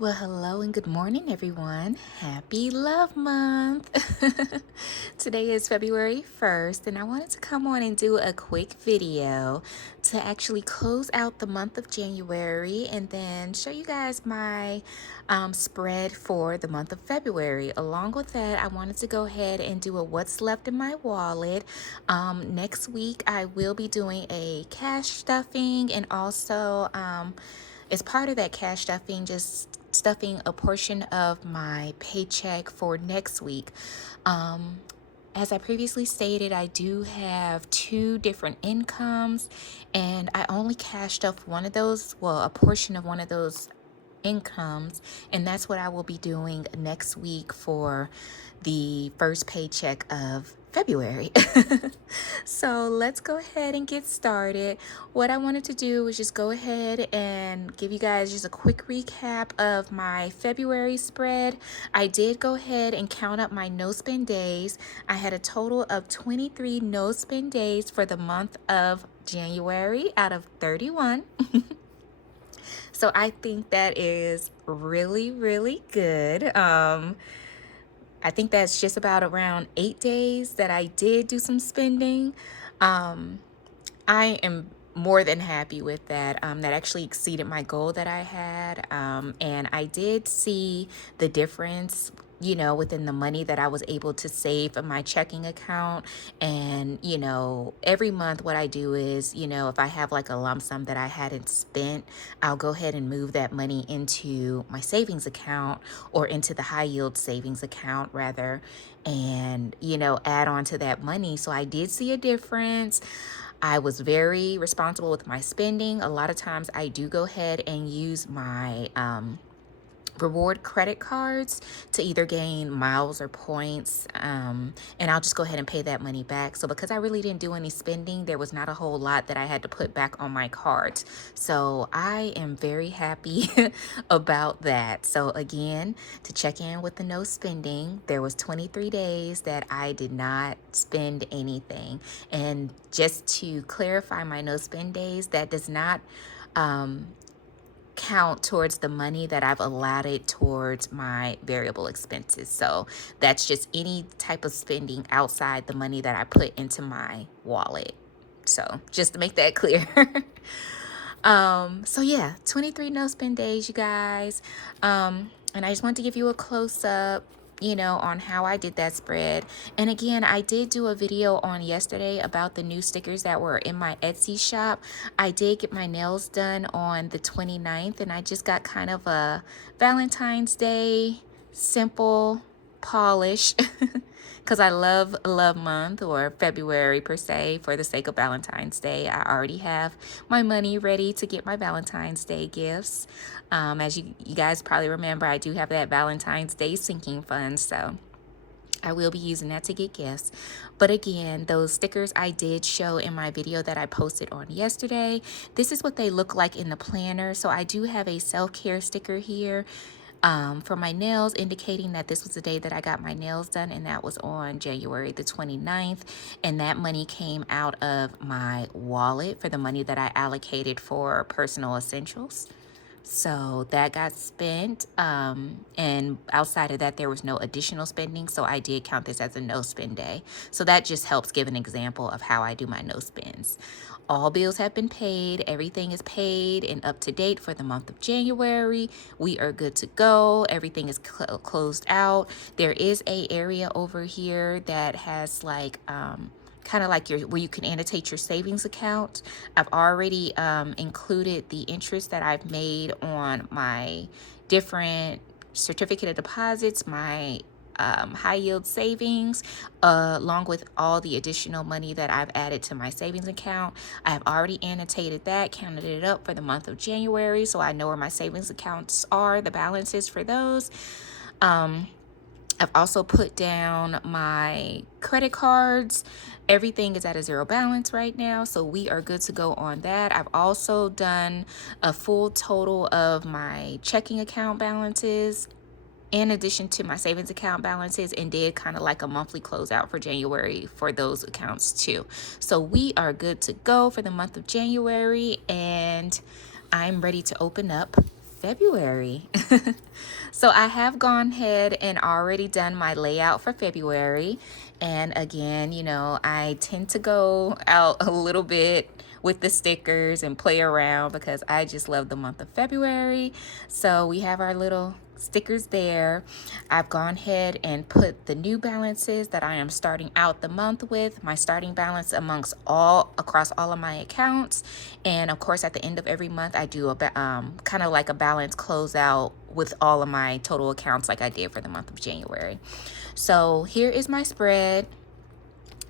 Well, hello and good morning, everyone. Happy Love Month. Today is February 1st, and I wanted to come on and do a quick video to actually close out the month of January and then show you guys my spread for the month of February. Along with that, I wanted to go ahead and do a what's left in my wallet. Next week, I will be doing a cash stuffing and also as part of that cash stuffing, just stuffing a portion of my paycheck for next week. As I previously stated, I do have two different incomes, and I only cash stuffed one of those, well, a portion of one of those incomes, and that's what I will be doing next week for the first paycheck of February. So let's go ahead and get started. What I wanted to do was just go ahead and give you guys just a quick recap of my February spread. I did go ahead and count up my no spend days. I had a total of 23 no spend days for the month of January out of 31. So I think that is really, really good. I think that's just about around 8 days that I did do some spending. I am more than happy with that. That actually exceeded my goal that I had. And I did see the difference, within the money that I was able to save in my checking account. And, every month what I do is, if I have like a lump sum that I hadn't spent, I'll go ahead and move that money into my savings account or into the high yield savings account rather, and, add on to that money. So I did see a difference. I was very responsible with my spending. A lot of times I do go ahead and use my reward credit cards to either gain miles or points, and I'll just go ahead and pay that money back. So because I really didn't do any spending, there was not a whole lot that I had to put back on my cards. So I am very happy about that. So again, to check in with the no spending, there was 23 days that I did not spend anything. And just to clarify my no spend days, that does not count towards the money that I've allotted towards my variable expenses. So that's just any type of spending outside the money that I put into my wallet. So just to make that clear. So yeah, 23 no spend days, you guys. And I just want to give you a close up, on how I did that spread. And again, I did do a video on yesterday about the new stickers that were in my Etsy shop. I did get my nails done on the 29th, and I just got kind of a Valentine's Day simple polish because I love Love Month, or February per se, for the sake of Valentine's Day. I already have my money ready to get my Valentine's Day gifts. As you guys probably remember, I do have that Valentine's Day sinking fund, so I will be using that to get gifts. But again, those stickers I did show in my video that I posted on yesterday. This is what they look like in the planner. So I do have a self-care sticker here for my nails, indicating that this was the day that I got my nails done, and that was on January the 29th. And that money came out of my wallet for the money that I allocated for personal essentials. So that got spent, and outside of that, there was no additional spending. So I did count this as a no spend day. So that just helps give an example of how I do my no spends. All bills have been paid. Everything is paid and up to date for the month of January. We are good to go. Everything is closed out. There is a area over here that has like, kind of like where you can annotate your savings account. I've already included the interest that I've made on my different certificate of deposits, my high yield savings, along with all the additional money that I've added to my savings account. I have already annotated that, counted it up for the month of January, so I know where my savings accounts are, the balances for those. I've also put down my credit cards. Everything is at a zero balance right now, so we are good to go on that. I've also done a full total of my checking account balances in addition to my savings account balances, and did kind of like a monthly closeout for January for those accounts too. So we are good to go for the month of January, and I'm ready to open up February. So I have gone ahead and already done my layout for February. And again, you know, I tend to go out a little bit with the stickers and play around because I just love the month of February. So we have our little stickers there. I've gone ahead and put the new balances that I am starting out the month with, my starting balance across all of my accounts. And of course, at the end of every month, I do a kind of like a balance closeout with all of my total accounts like I did for the month of January. So here is my spread.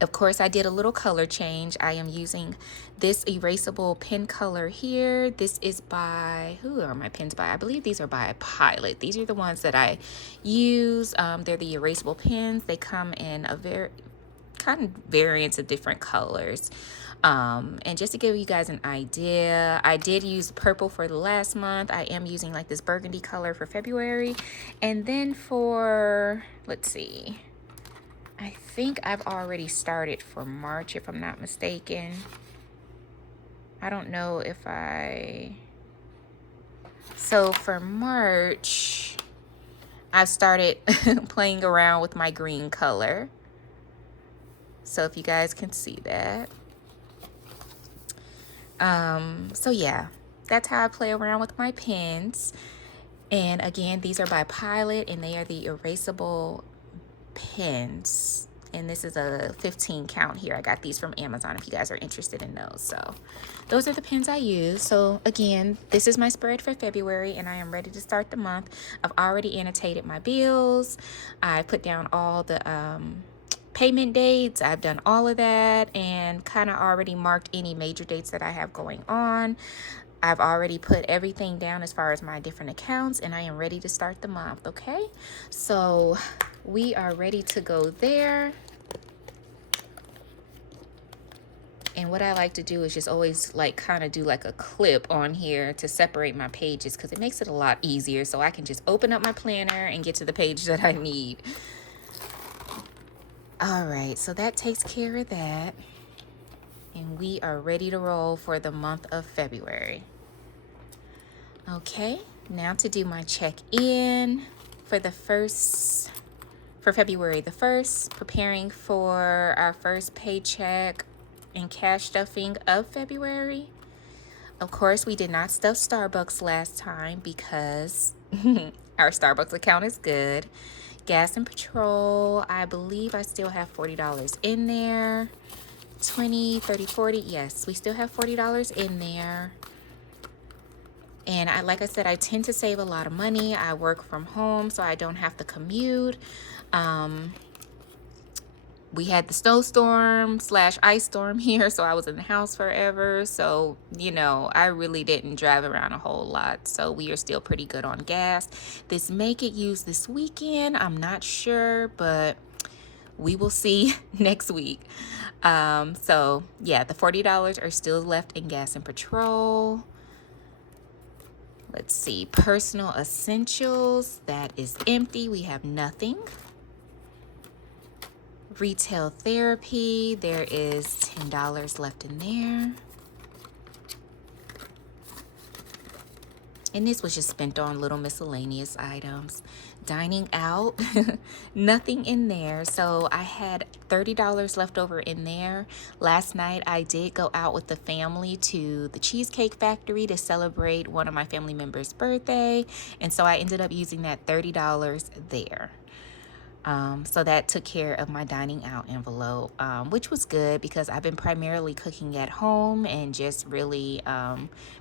Of course, I did a little color change. I am using this erasable pen color here. This is by, who are my pens by? I believe these are by Pilot. These are the ones that I use. They're the erasable pens. They come in a very kind of variants of different colors. And just to give you guys an idea, I did use purple for the last month. I am using like this burgundy color for February. And then for, let's see, I think I've already started for March, if I'm not mistaken. I don't know if so for March, I've started playing around with my green color. So if you guys can see that. So yeah, that's how I play around with my pens. And again, these are by Pilot and they are the erasable pens. And this is a 15 count here. I got these from Amazon if you guys are interested in those. So those are the pens I use. So again, this is my spread for February and I am ready to start the month. I've already annotated my bills. I put down all the payment dates. I've done all of that and kind of already marked any major dates that I have going on. I've already put everything down as far as my different accounts and I am ready to start the month, okay? So we are ready to go there. And what I like to do is just always like kind of do like a clip on here to separate my pages because it makes it a lot easier so I can just open up my planner and get to the page that I need. All right, so that takes care of that. And we are ready to roll for the month of February. Okay, now to do my check-in for February the 1st, preparing for our first paycheck and cash stuffing of February. Of course, we did not stuff Starbucks last time because our Starbucks account is good. Gas and petrol, I believe I still have $40 in there. 20, 30, 40, yes, we still have $40 in there. And like I said, I tend to save a lot of money. I work from home, so I don't have to commute. We had the snowstorm / ice storm here, so I was in the house forever. So, you know, I really didn't drive around a whole lot. So we are still pretty good on gas. This may get used this weekend. I'm not sure, but we will see next week. So yeah, the $40 are still left in gas and petrol. Let's see, personal essentials, that is empty. We have nothing. Retail therapy, there is $10 left in there. And this was just spent on little miscellaneous items. Dining out, nothing in there. So I had $30 left over in there. Last night I did go out with the family to the Cheesecake Factory to celebrate one of my family members' birthday. And so I ended up using that $30 there. So that took care of my dining out envelope, which was good because I've been primarily cooking at home and just really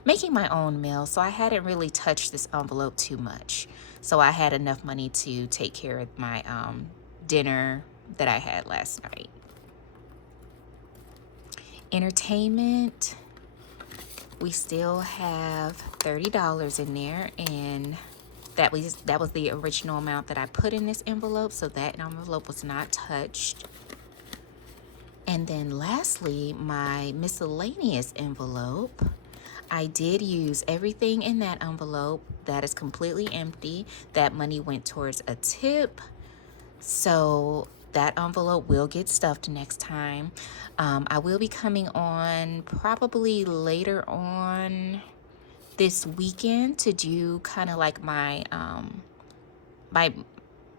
making my own meals. So I hadn't really touched this envelope too much. So I had enough money to take care of my dinner that I had last night. Entertainment, we still have $30 in there, and that was the original amount that I put in this envelope, so that envelope was not touched. And then lastly, my miscellaneous envelope, I did use everything in that envelope. That is completely empty. That money went towards a tip, so that envelope will get stuffed next time. I will be coming on probably later on this weekend to do kind of like my my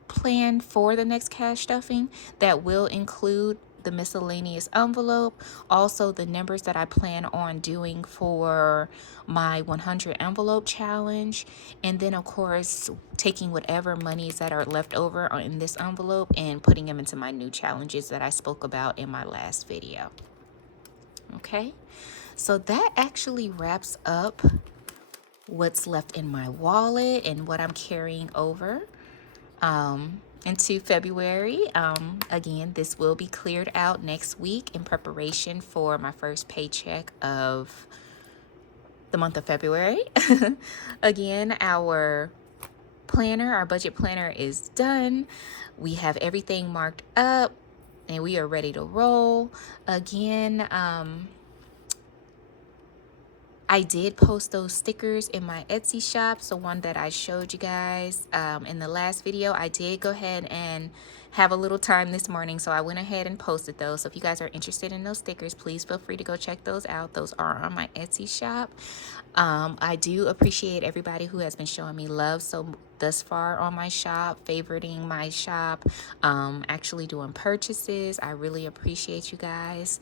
plan for the next cash stuffing that will include the miscellaneous envelope, also the numbers that I plan on doing for my 100 envelope challenge, and then of course taking whatever monies that are left over in this envelope and putting them into my new challenges that I spoke about in my last video. Okay, so that actually wraps up what's left in my wallet and what I'm carrying over into February. Again, this will be cleared out next week in preparation for my first paycheck of the month of February. Again, our budget planner is done. We have everything marked up and we are ready to roll. Again, I did post those stickers in my Etsy shop. So one that I showed you guys in the last video, I did go ahead and have a little time this morning. So I went ahead and posted those. So if you guys are interested in those stickers, please feel free to go check those out. Those are on my Etsy shop. I do appreciate everybody who has been showing me love so thus far on my shop, favoriting my shop, actually doing purchases. I really appreciate you guys.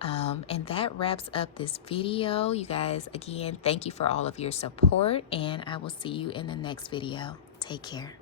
And that wraps up this video. You guys, again, thank you for all of your support, and I will see you in the next video. Take care.